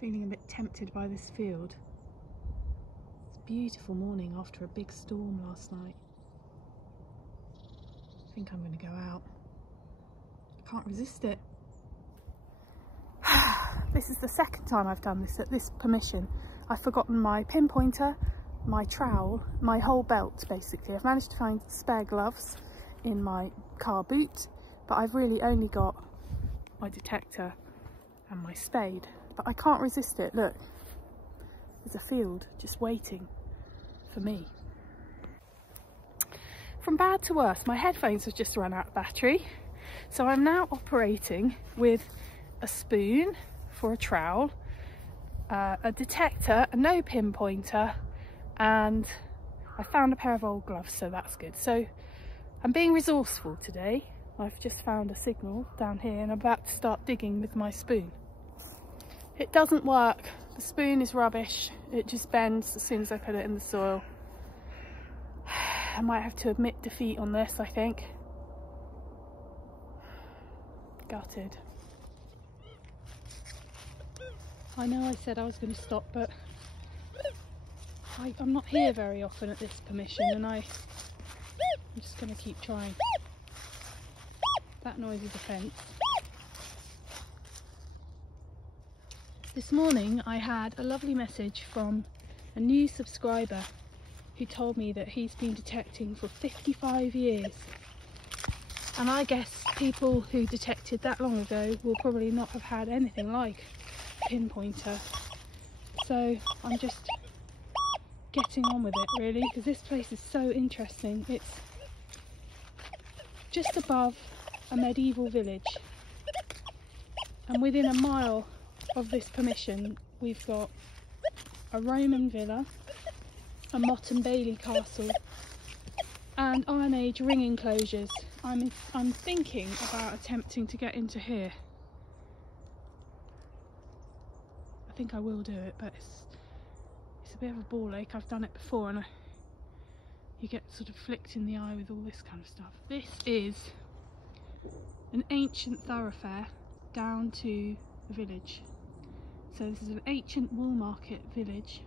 Feeling a bit tempted by this field. It's a beautiful morning after a big storm last night. I think I'm going to go out. I can't resist it. This is the second time I've done this at this permission. I've forgotten my pinpointer, my trowel, my whole belt basically. I've managed to find spare gloves in my car boot, but I've really only got my detector and my spade. But I can't resist it. Look, there's a field just waiting for me. From bad to worse, my headphones have just run out of battery, so I'm now operating with a spoon for a trowel, a detector, a no pinpointer, and I found a pair of old gloves, so that's good. So I'm being resourceful today. I've just found a signal down here and I'm about to start digging with my spoon. It doesn't work. The spoon is rubbish. It just bends as soon as I put it in the soil. I might have to admit defeat on this, I think. Gutted. I know I said I was going to stop, but I'm not here very often at this permission, and I'm just going to keep trying. That noise is a fence. This morning I had a lovely message from a new subscriber who told me that he's been detecting for 55 years. And I guess people who detected that long ago will probably not have had anything like a pinpointer. So I'm just getting on with it really, because this place is so interesting. It's just above a medieval village, and within a mile of this permission we've got a Roman villa, a Motte and Bailey castle, and Iron Age ring enclosures. I'm thinking about attempting to get into here. I think I will do it, but it's a bit of a ball ache. I've done it before and you get sort of flicked in the eye with all this kind of stuff. This is an ancient thoroughfare down to the village. So this is an ancient wool market village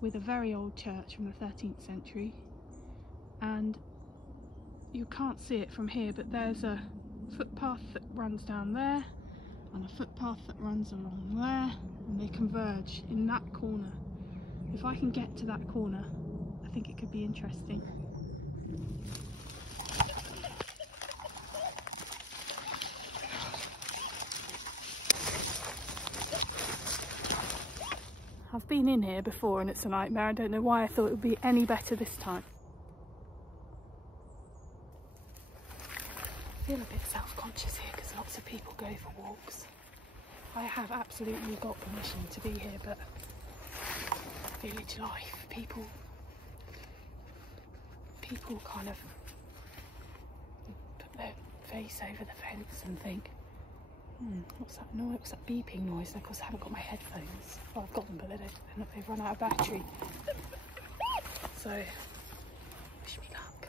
with a very old church from the 13th century, and you can't see it from here, but there's a footpath that runs down there and a footpath that runs along there, and they converge in that corner. If I can get to that corner, I think it could be interesting. I've been in here before and it's a nightmare. I don't know why I thought it would be any better this time. I feel a bit self-conscious here because lots of people go for walks. I have absolutely got permission to be here, but village life, people kind of put their face over the fence and think, what's that noise? What's that beeping noise? And of course I haven't got my headphones. Well, I've got them, but they've run out of battery. So, wish me luck.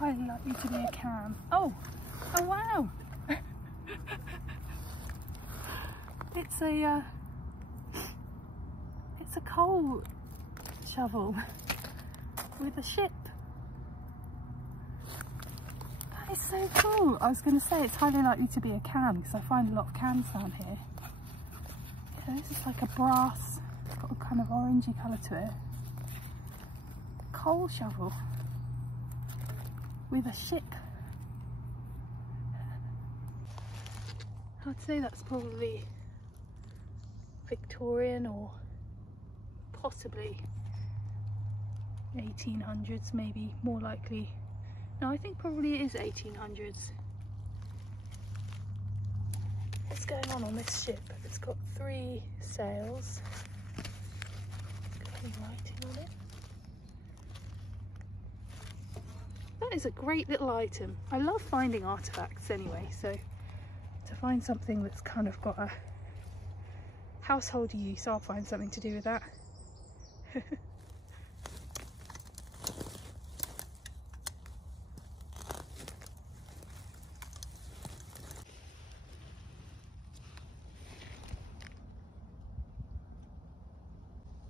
I'd like you to be a cam. Oh wow! It's a coal shovel with a ship. That is so cool. I was going to say it's highly likely to be a can because I find a lot of cans down here. Yeah, this is like a brass, it's got a kind of orangey colour to it. Coal shovel with a ship. I'd say that's probably Victorian or possibly 1800s, maybe more likely. No, I think probably it is 1800s. What's going on this ship? It's got 3 sails. It's got any writing on it. That is a great little item. I love finding artifacts anyway, so to find something that's kind of got a household use, I'll find something to do with that.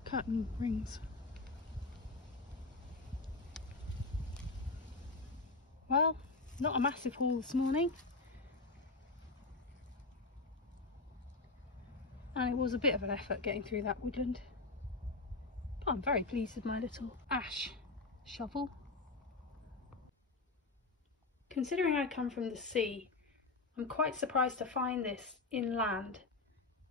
curtain rings. Well, not a massive haul this morning. And it was a bit of an effort getting through that woodland. But I'm very pleased with my little ash shovel. Considering I come from the sea, I'm quite surprised to find this inland.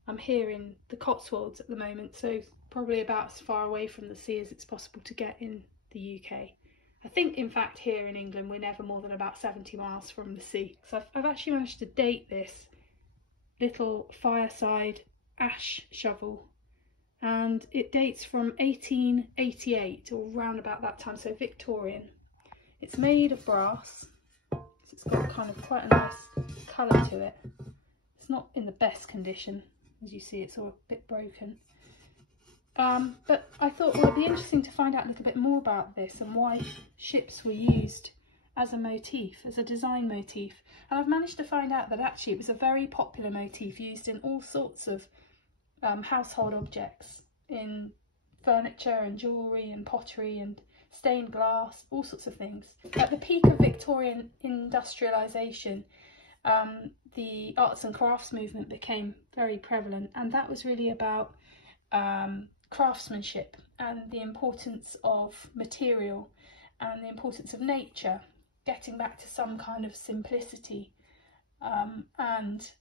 I'm here in the Cotswolds at the moment, so probably about as far away from the sea as it's possible to get in the UK. I think in fact here in England we're never more than about 70 miles from the sea. So I've actually managed to date this little fireside ash shovel, and it dates from 1888 or round about that time, so Victorian. It's made of brass, so it's got kind of quite a nice colour to it. It's not in the best condition, as you see it's all a bit broken. But I thought, well, it'd be interesting to find out a little bit more about this and why ships were used as a motif, as a design motif. And I've managed to find out that actually it was a very popular motif used in all sorts of household objects, in furniture and jewellery and pottery and stained glass, all sorts of things. At the peak of Victorian industrialisation, the arts and crafts movement became very prevalent, and that was really about craftsmanship and the importance of material and the importance of nature, getting back to some kind of simplicity, and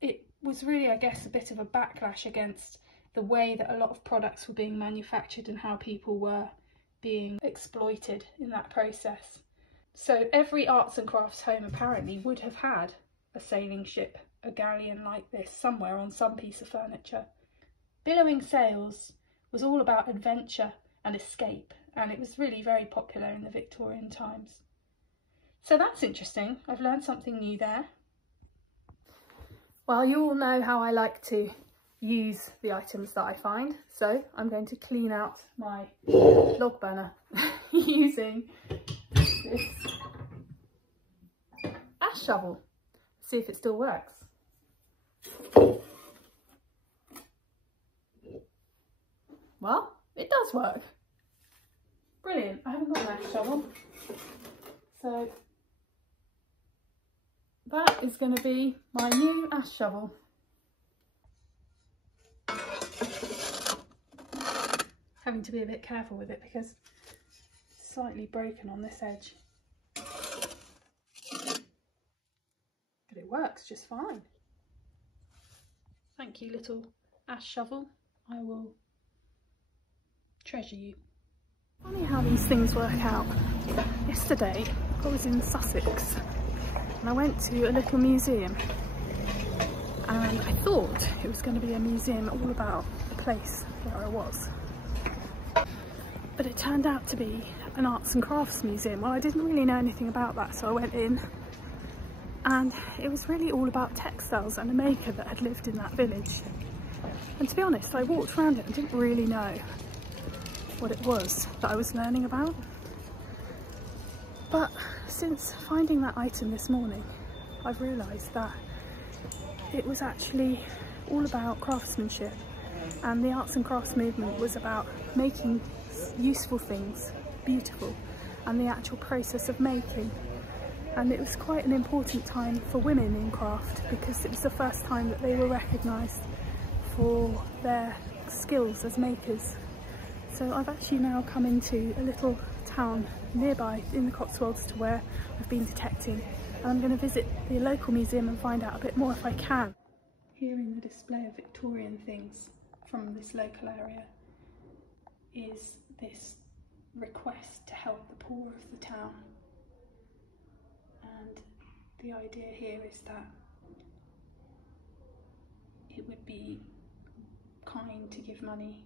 it was really, I guess, a bit of a backlash against the way that a lot of products were being manufactured and how people were being exploited in that process. So every arts and crafts home apparently would have had a sailing ship, a galleon like this, somewhere on some piece of furniture. Billowing sails was all about adventure and escape, and it was really very popular in the Victorian times. So that's interesting. I've learned something new there. Well, you all know how I like to use the items that I find, so I'm going to clean out my log burner using this ash shovel. See if it still works. Well, it does work. Brilliant. I haven't got an ash shovel, so that is going to be my new ash shovel. Having to be a bit careful with it because it's slightly broken on this edge. But it works just fine. Thank you, little ash shovel. I will treasure you. Funny how these things work out. Yesterday I was in Sussex and I went to a little museum, and I thought it was going to be a museum all about the place where I was. But it turned out to be an arts and crafts museum. Well, I didn't really know anything about that, so I went in, and it was really all about textiles and a maker that had lived in that village. And to be honest, I walked around it and didn't really know what it was that I was learning about. But since finding that item this morning, I've realised that it was actually all about craftsmanship, and the arts and crafts movement was about making useful things beautiful and the actual process of making. And it was quite an important time for women in craft because it was the first time that they were recognised for their skills as makers. So I've actually now come into a little town nearby in the Cotswolds to where I've been detecting, and I'm going to visit the local museum and find out a bit more if I can. Here in the display of Victorian things from this local area is this request to help the poor of the town, and the idea here is that it would be kind to give money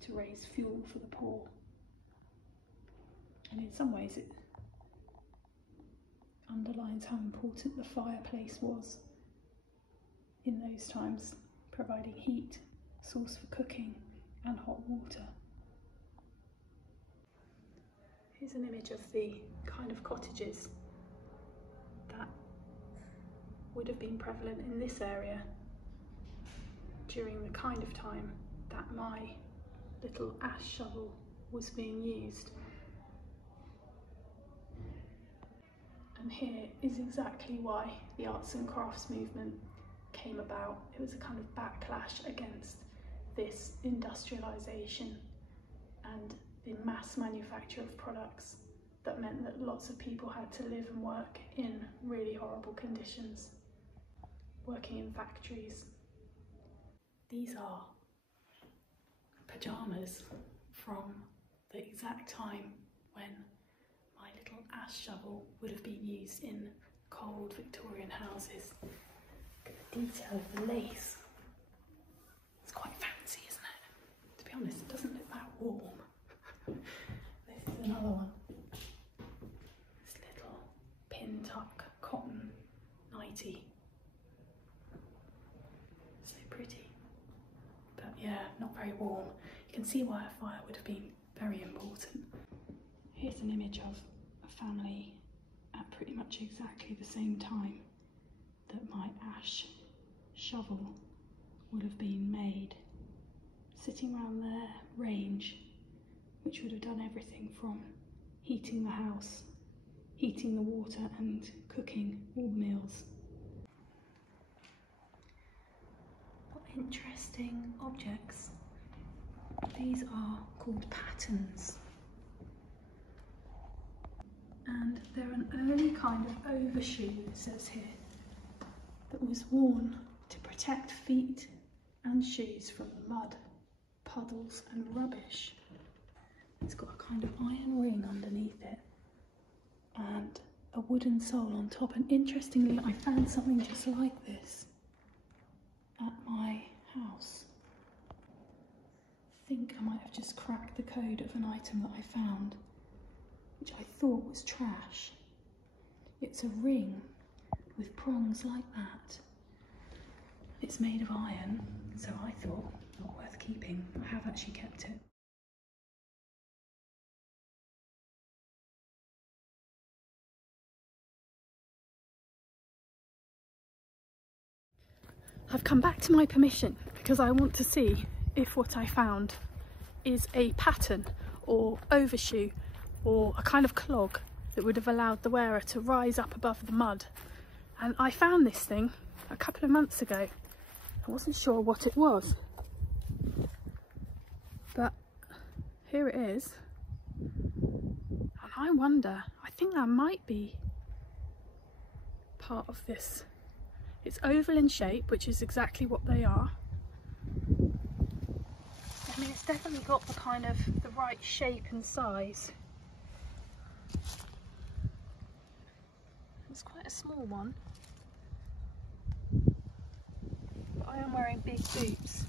to raise fuel for the poor, and in some ways it underlines how important the fireplace was in those times, providing heat, source for cooking and hot water. Here's an image of the kind of cottages that would have been prevalent in this area during the kind of time that my little ash shovel was being used. And here is exactly why the arts and crafts movement came about. It was a kind of backlash against this industrialisation and the mass manufacture of products that meant that lots of people had to live and work in really horrible conditions, working in factories. These are pyjamas from the exact time when my little ash shovel would have been used in cold Victorian houses. Look at the detail of the lace. It's quite fancy, isn't it? To be honest, it doesn't look that warm. This is another one. This little pin tuck cotton nightie. So pretty. But yeah, not very warm. You can see why a fire would have been very important. Here's an image of a family at pretty much exactly the same time that my ash shovel would have been made, sitting around their range, which would have done everything from heating the house, heating the water and cooking all the meals. What interesting objects. These are called patterns. And they're an early kind of overshoe, it says here, that was worn to protect feet and shoes from the mud, puddles and rubbish. It's got a kind of iron ring underneath it and a wooden sole on top. And interestingly, I found something just like this at my house. I think I might have just cracked the code of an item that I found, which I thought was trash. It's a ring with prongs like that. It's made of iron, so I thought not worth keeping. I have actually kept it. I've come back to my permission because I want to see if what I found is a pattern or overshoe or a kind of clog that would have allowed the wearer to rise up above the mud. And I found this thing a couple of months ago. I wasn't sure what it was, but here it is. And I wonder, I think that might be part of this. It's oval in shape, which is exactly what they are. I mean, it's definitely got the kind of the right shape and size. It's quite a small one. But I am wearing big boots.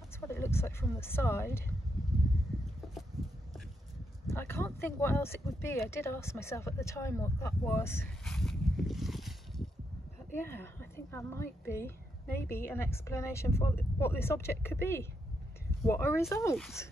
That's what it looks like from the side. I can't think what else it would be. I did ask myself at the time what that was. But yeah, I think that might be maybe an explanation for what this object could be. What a result!